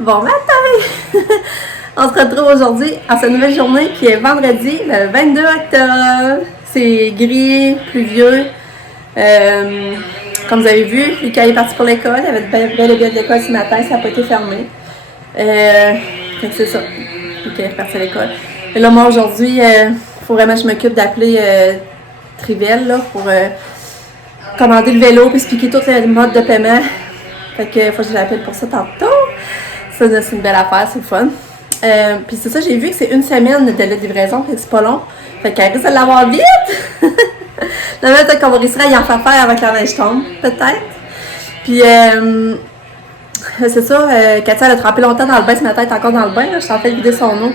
Bon matin! On se retrouve aujourd'hui à cette nouvelle journée qui est vendredi, le 22 octobre. C'est gris, pluvieux. Comme vous avez vu, Lucas est parti pour l'école. Il avait bel et bien de l'école ce matin, ça n'a pas été fermé. C'est ça. Lucas est reparti à l'école. Et là, moi aujourd'hui, il faut vraiment que je m'occupe d'appeler Trivelle là, pour commander le vélo et expliquer tous les modes de paiement. Fait que faut que je l'appelle pour ça tantôt. Ça, c'est une belle affaire, c'est le fun. Puis c'est ça, j'ai vu que c'est une semaine de délai de livraison, fait que c'est pas long. Fait qu'elle risque de l'avoir vite! Là, peut-être qu'on va réussir à y en faire avec la neige tombe, peut-être. Puis c'est ça, Katia elle a trempé longtemps dans le bain ce matin, elle est encore dans le bain, là, je suis en train de vider son eau.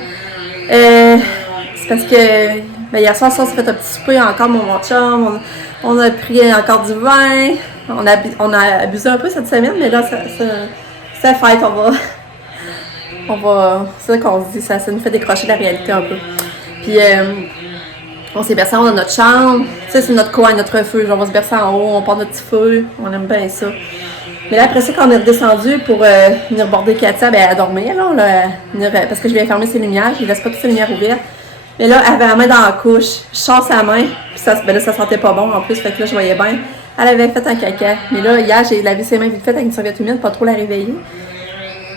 C'est parce que hier soir, on s'est fait un petit souper encore, mon chum, on a pris encore du vin, on a abusé un peu cette semaine, mais là, c'est fête, c'est ça qu'on se dit, ça nous fait décrocher de la réalité un peu. Puis, on s'est bercé dans notre chambre, tu sais, c'est notre coin, notre refuge, on va se bercer en haut, on porte notre petit feu, on aime bien ça. Mais là, après ça, quand on est redescendu pour venir border Katia, ben, elle dormait, parce que je lui ai fermé ses lumières, je ne laisse pas toutes ses lumières ouvertes. Mais là, elle avait la main dans la couche, je sors sa main, puis ça sentait pas bon en plus, fait que là, je voyais bien, elle avait fait un caca. Mais là, hier, j'ai lavé ses mains vite fait avec une serviette humide, pas trop la réveiller.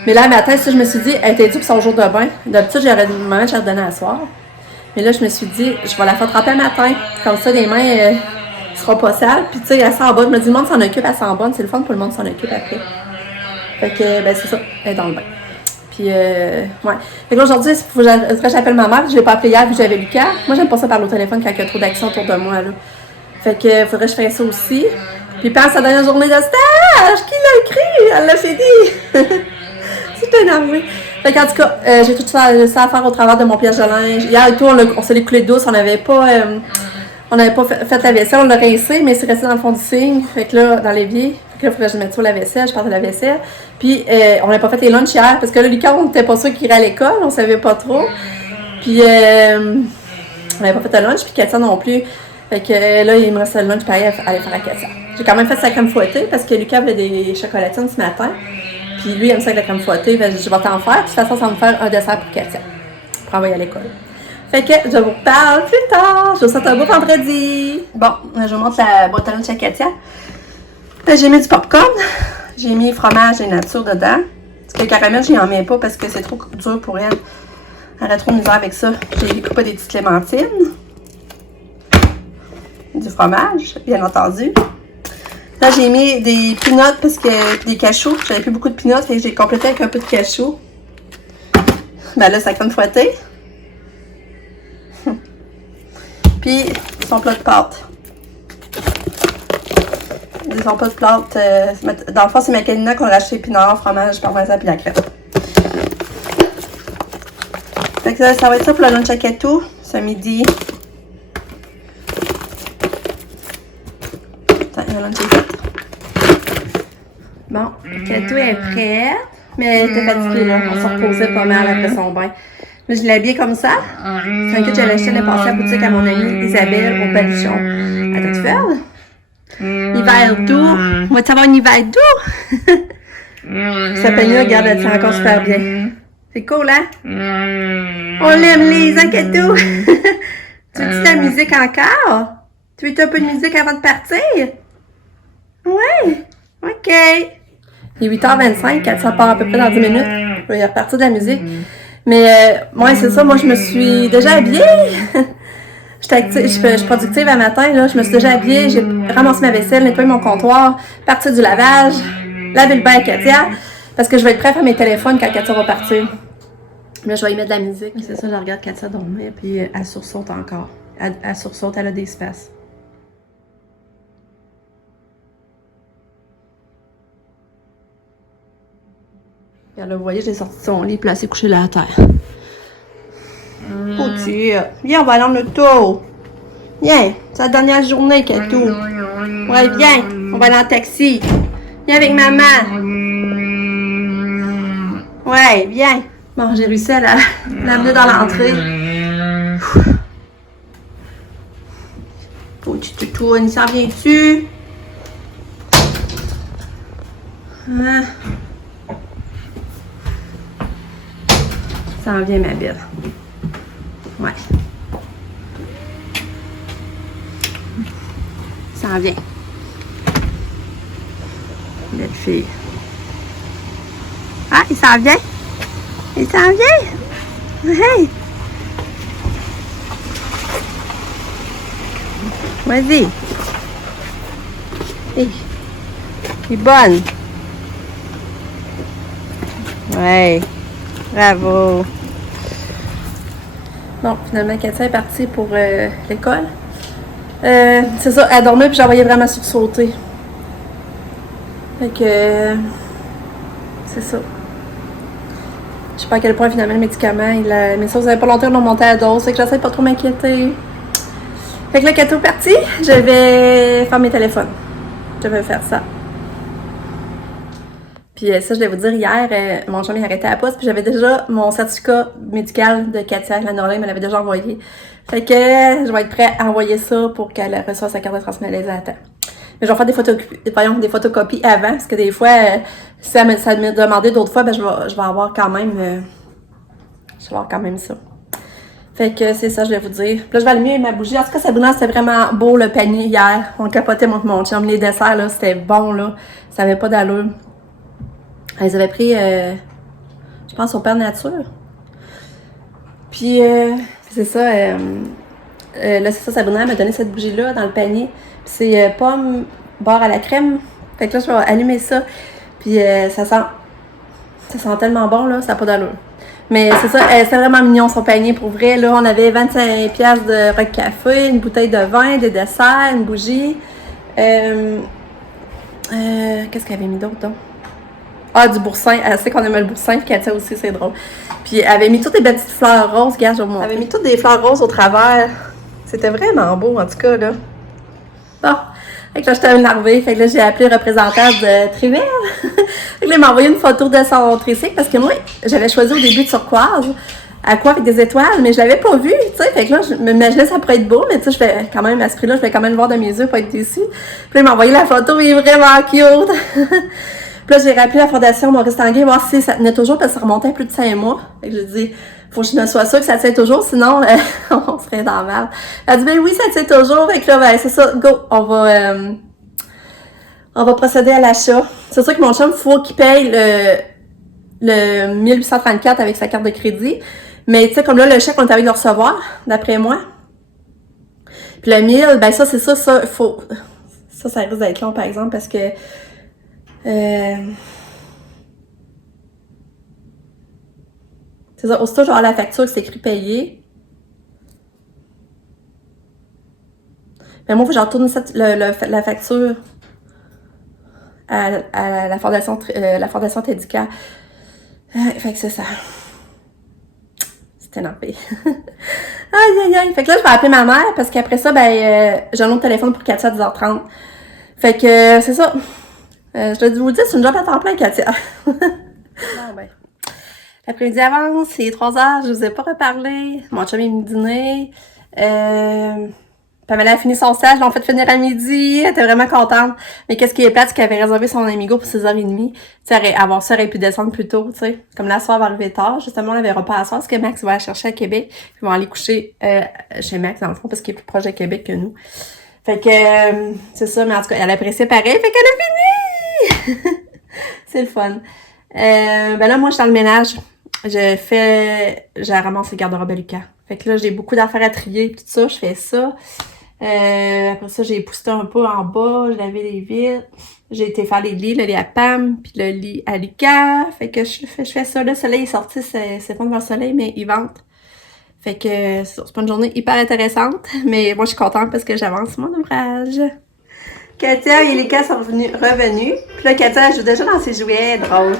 Mais là, le matin, je me suis dit, elle était due pour son jour de bain. D'habitude, j'aurais redonné à soir. Mais là, je me suis dit, je vais la faire tremper le matin. Comme ça, les mains seront pas sales. Puis, tu sais, elle sent bonne. Je me dis, le monde s'en occupe, elle sent bonne. C'est le fun pour le monde s'en occupe après. Fait que, ben, c'est ça. Elle est dans le bain. Puis, ouais. Fait que aujourd'hui, il faut que j'appelle ma mère. Je l'ai pas appelé hier, vu que j'avais Lucas. Moi, j'aime pas ça parler au téléphone quand il y a trop d'action autour de moi, là. Fait que, faudrait que je fasse ça aussi. Puis, pense à la dernière journée de stage. Qui l'a écrit? Elle l'a fait dit. C'est énervé. Fait qu'en tout cas, j'ai tout ça à faire au travers de mon piège de linge. Hier et tout, on s'est les coulé douce, on n'avait pas fait la vaisselle, on l'a rincé, mais c'est resté dans le fond du cygne. Fait que là, dans l'évier, fait que là, il faudrait que je mette sur la vaisselle, je partais de la vaisselle. Puis, on n'avait pas fait les lunchs hier, parce que là, Lucas, on n'était pas sûr qu'il irait à l'école, on savait pas trop. Puis, on n'avait pas fait de lunch, puis Katia non plus. Fait que là, il me reste le lunch pareil à aller faire à Katia. J'ai quand même fait sa crème fouettée, parce que Lucas avait des chocolatines ce matin. Puis lui, il aime ça avec la crème fouettée, ben, je vais t'en faire. De toute façon, ça va me faire un dessert pour Katia, pour envoyer à l'école. Fait que je vous parle plus tard. Je vous souhaite un beau vendredi. Bon, je vous montre la boîte à lunch à Katia. J'ai mis du popcorn. J'ai mis fromage et nature dedans. Parce que le caramel, je n'y en mets pas parce que c'est trop dur pour elle. Elle a trop de misère avec ça. J'ai coupé des petites clémentines. Du fromage, bien entendu. Là, j'ai mis des peanuts parce que des cachous. J'avais plus beaucoup de peanuts, fait que j'ai complété avec un peu de cachous. Ben là, ça crème fouettée. Puis, son plat de pâtes. Son plat de pâtes, dans le fond, c'est Macalina qu'on a acheté épinards, fromage, parmesan puis la crème. Fait que ça va être ça pour le lunch à Katou, ce midi. Attends, le lunch est fait. Bon, Katou est prête, mais elle était fatiguée, là. On se reposait pas mal après son bain. Là, je l'ai habillée comme ça. C'est un kit que j'avais acheté, elle est passée à la boutique à mon amie Isabelle au Baluchon. À toute faire. Hiver doux. On va avoir un hiver doux. Sa peignure, regarde, elle tient encore super bien. C'est cool, hein? On l'aime, les hein, Katou? Tu veux-tu de la musique encore? Tu veux un peu de musique avant de partir? Ouais. OK. Il est 8h25, Katia part à peu près dans 10 minutes. Je vais repartir de la musique. Mais, ouais, c'est ça, moi, je me suis déjà habillée. Je suis productive à matin, là. Je me suis déjà habillée, j'ai ramassé ma vaisselle, nettoyé mon comptoir, parti du lavage, lavé le bain à Katia, parce que je vais être prête à mes téléphones quand Katia va partir. Là, je vais y mettre de la musique. C'est ça, je regarde Katia dormir, puis elle sursaute encore. Elle sursaute, elle a des espaces. Là, vous voyez, j'ai sorti son lit, placé couché là à terre. Petit, viens, on va aller en auto. Viens, c'est la dernière journée, Katou. Ouais, viens, on va aller en taxi. Viens avec maman. Ouais, viens. Bon, j'ai réussi à l'amener dans l'entrée. Petit toutou, il s'en vient-tu? Ça en vient, ma belle. Ouais. Ça en vient. Belle fille. Ah, il s'en vient. Il s'en vient. Hey. Vas-y. Hey. Il est bonne. Ouais. Bravo. Bon, finalement, Katia est partie pour l'école. C'est ça, elle dormait puis j'envoyais vraiment sursauter. Fait que... c'est ça. Je sais pas à quel point finalement le médicament, mais ça, vous avez pas longtemps qu'ils l'ont monté à la dose. Fait que j'essaie de pas trop m'inquiéter. Fait que là, Katia est partie, je vais faire mes téléphones. Je vais faire ça. Puis ça, je vais vous dire, hier, mon chum il arrêté à la poste, puis j'avais déjà mon certificat médical de Katia, la Norlin me l'avait déjà envoyé. Fait que je vais être prête à envoyer ça pour qu'elle reçoive sa carte de transférée à temps. Mais je vais faire des photocopies avant, parce que des fois, si ça me demandait d'autres fois, ben je vais avoir quand même ça. Fait que c'est ça, je vais vous dire. Puis là, je vais allumer ma bougie. En tout cas, Sabrina, c'était vraiment beau le panier hier. On capotait mon chum. Les desserts, là, c'était bon, là. Ça avait pas d'allure. Ils avaient pris, je pense, au Père Nature. Puis, c'est ça. Là, c'est ça, Sabrina m'a donné cette bougie-là dans le panier. Puis c'est pomme, beurre à la crème. Fait que là, je vais allumer ça. Puis ça sent tellement bon, là, ça n'a pas d'allure. Mais c'est ça, c'est vraiment mignon son panier pour vrai. Là, on avait 25$ de Rock Café, une bouteille de vin, des desserts, une bougie. Qu'est-ce qu'elle avait mis d'autre, donc? Ah, du boursin. Elle sait qu'on aime le boursin, puis Katia aussi, c'est drôle. Puis elle avait mis toutes des petites fleurs roses, regarde, je vais vous montrer. Elle avait mis toutes des fleurs roses au travers. C'était vraiment beau, en tout cas, là. Bon. Fait que là, j'étais énervée. Fait que là, j'ai appelé le représentant de Trivel. Fait que là, il m'a envoyé une photo de son tricycle parce que moi, j'avais choisi au début de turquoise, à quoi avec des étoiles, mais je l'avais pas vu, tu sais. Fait que là, je m'imaginais ça pourrait être beau, mais tu sais, je vais quand même, à ce prix-là, je vais quand même le voir de mes yeux pour être déçue. Puis là, il m'a envoyé la photo, il est vraiment cute. Puis là, j'ai rappelé la fondation Maurice Tanguay, voir si ça tenait toujours, parce que ça remontait à plus de 5 mois. Fait que j'ai dit, faut que je me sois sûre que ça tient toujours, sinon, on serait dans le mal. Elle a dit, ben oui, ça tient toujours. Fait que là, ben, c'est ça, go, on va procéder à l'achat. C'est sûr que mon chum, il faut qu'il paye le 1834 avec sa carte de crédit. Mais tu sais, comme là, le chèque, on est avec le recevoir, d'après moi. Puis le 1000, ben ça, c'est ça, ça, faut... Ça risque d'être long, par exemple, parce que... c'est ça, aussitôt, genre la facture, c'est écrit payé. Mais moi, il faut que j'en retourne la facture à la fondation Tedica. Fait que c'est ça. C'est énervé. Aïe, aïe, aïe. Fait que là, je vais appeler ma mère parce qu'après ça, ben, j'ai un autre téléphone pour Katia à 10h30. Fait que c'est ça. Je dois vous dire, c'est une job à temps plein, Katia. Bon, ben. L'après-midi avance, c'est 3h, je vous ai pas reparlé. Mon chum est dîner. Pamela a fini son stage, l'ont fait finir à midi. Elle était vraiment contente. Mais qu'est-ce qui est plate, c'est qu'elle avait réservé son Amigo pour 6h30. Tu sais, avoir ça, elle aurait pu descendre plus tôt, tu sais. Comme la soirée va arriver tard. Justement, on avait repas à soir, parce que Max va la chercher à Québec. Puis ils vont aller coucher chez Max, dans le fond, parce qu'il est plus proche de Québec que nous. Fait que, c'est ça, mais en tout cas, elle appréciait pareil. Fait qu'elle a fini! C'est le fun. Ben là, moi, je suis dans le ménage. J'ai ramassé le garde-robe à Lucas. Fait que là, j'ai beaucoup d'affaires à trier, tout ça, je fais ça. Après ça, j'ai poussé un peu en bas, j'ai lavé les vitres. J'ai été faire les lits, le lit à Pam, puis le lit à Lucas. Fait que je fais ça. Le soleil est sorti, c'est pas encore le soleil, mais il vente. Fait que c'est pas une journée hyper intéressante, mais moi, je suis contente parce que j'avance mon ouvrage. Katia et Lucas sont revenus. Puis là, Katia, elle joue déjà dans ses jouets, drôle.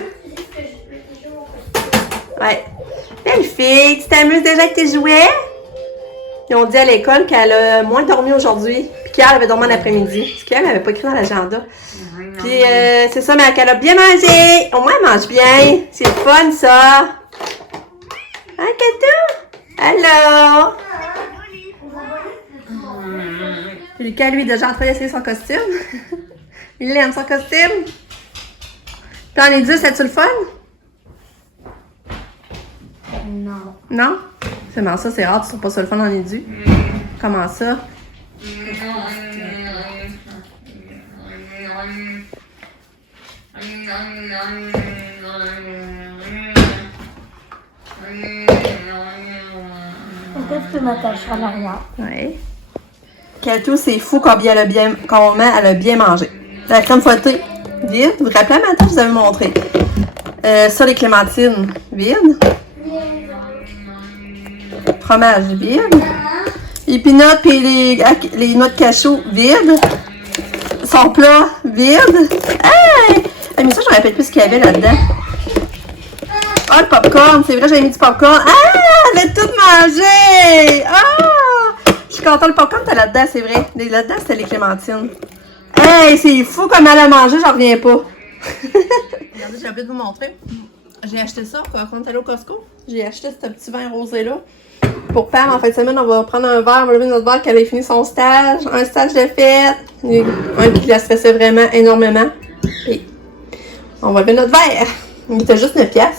Ouais. Belle fille, tu t'amuses déjà avec tes jouets? Ils ont dit à l'école qu'elle a moins dormi aujourd'hui, puis qu'elle avait dormi en après-midi. Ce qu'elle n'avait pas écrit dans l'agenda. Puis c'est ça, mais qu'elle a bien mangé. Au moins, elle mange bien. C'est fun, ça. Hein, Katou? Allô? Lucas, lui, est déjà en train d'essayer son costume. Il aime son costume. Puis on est dit, c'est-tu le fun? Non. Non? Comment ça, c'est rare, tu trouves pas ça le fun en édu? Comment ça? Peut-être que tu m'attacheras à l'arrière. Oui. Katou, c'est fou combien elle a bien mangé. La crème fouettée, vide. Vous vous rappelez, matin, je vous avais montré. Ça, les clémentines, vide. Fromage, vide. Les peanuts et les noix de cachou, vide. Son plat, vide. Hey! Mais ça, je me rappelle plus ce qu'il y avait là-dedans. Ah, le popcorn, c'est vrai, j'avais mis du popcorn. Ah! Elle a tout mangé! Ah! Je suis contente, le popcorn était là-dedans, c'est vrai. Là-dedans, c'était les clémentines. Hey, c'est fou comme elle a mangé, j'en reviens pas. Regardez, j'ai oublié de vous montrer. J'ai acheté ça quand on est allé au Costco. J'ai acheté ce petit vin rosé-là. Pour Pam, en fin de semaine, on va prendre un verre, on va lever notre verre qu'elle avait fini son stage. Un stage de fête. Un qui la stressait vraiment énormément. Et on va lever notre verre. Il était juste 9$. Je sais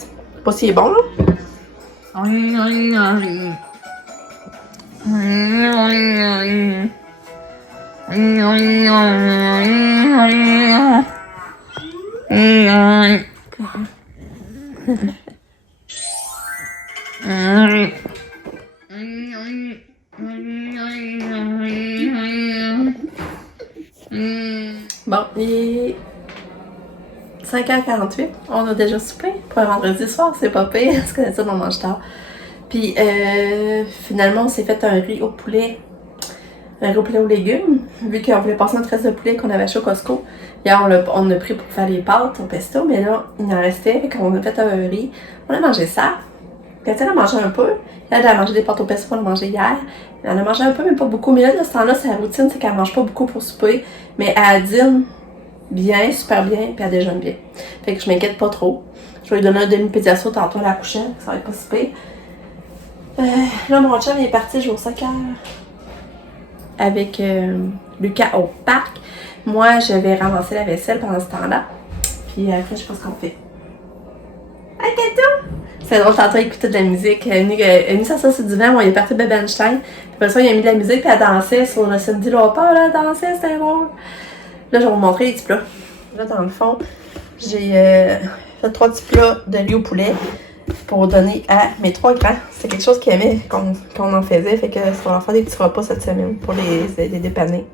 pas s'il est bon, là. Bon, il est 5h48. On a déjà soupé. Pour un vendredi soir, c'est pas pire. Parce que ça, on mange tard. Puis finalement, on s'est fait un riz au poulet. Un riz au poulet aux légumes. Vu qu'on voulait passer notre reste de poulet qu'on avait acheté au Costco. Hier, on a pris pour faire les pâtes au pesto. Mais là, il en restait. Fait qu'on a fait un riz. On a mangé ça. Cathy a mangé un peu. Elle a mangé des pâtes au pesto qu'on a mangé hier. Elle a mangé un peu, mais pas beaucoup. Mais là, de ce temps-là, sa routine, c'est qu'elle mange pas beaucoup pour souper. Mais elle dîne bien, super bien, puis elle déjeune bien. Fait que je m'inquiète pas trop. Je vais lui donner un demi-pédiasso tantôt à la couchette. Ça va être pas si pire. Là, mon chum il est parti jouer au soccer avec Lucas au parc. Moi, je vais ramasser la vaisselle pendant ce temps-là. Puis après, je sais pas ce qu'on fait. Hey, Kato! C'est drôle, tantôt, il écoutait de la musique. Elle a mis ça sur du vent. Moi, il est parti de Bebe Einstein. Puis après ça, il a mis de la musique, puis elle dansait sur le Cindy Lauper. Elle dansait, c'était drôle. Là, je vais vous montrer les petits plats. Là, dans le fond, j'ai fait 3 petits plats de riz au poulet pour donner à mes 3 grands. C'est quelque chose qu'ils aimaient qu'on en faisait. Fait que ça va en faire des petits repas cette semaine pour les dépanner.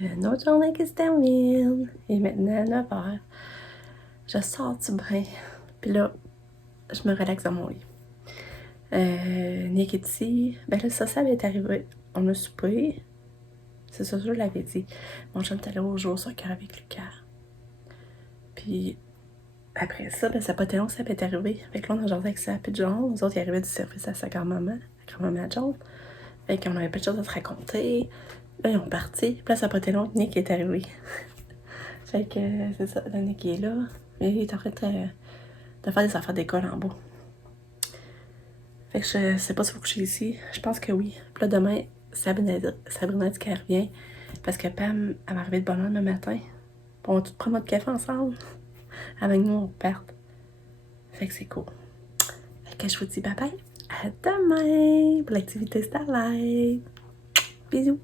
Une autre journée qui se termine. Et maintenant, 9h. Je sors du bain. Puis là, je me relaxe dans mon lit. Nick est ici. Ben là, ça est arrivé. On a soupé. C'est ça, je l'avais dit. Mon chum est allé au jour au soccer avec Lucas. Puis après ça, ben ça n'a pas été long que ça est arrivé. Fait que là, on a jasé avec sa petite John. Nous autres, il arrivait du service à sa grand-maman, la grand-maman John. Fait qu'on avait plein de choses à se raconter. Là, ils ont parti. Puis là, ça n'a pas été long que Nick est arrivé. Fait que c'est ça, là, Nick est là. Mais il est en train de faire des affaires d'école en bas. Fait que je sais pas si vous coucher ici. Je pense que oui. Puis là, demain, Sabrina dit qu'elle revient. Parce que Pam, elle va arriver de bonne heure le matin. Puis on va tout prendre notre café ensemble. Avec nous, on part. Fait que c'est cool. Fait que je vous dis bye bye. À demain pour l'activité Starlight. Bisous.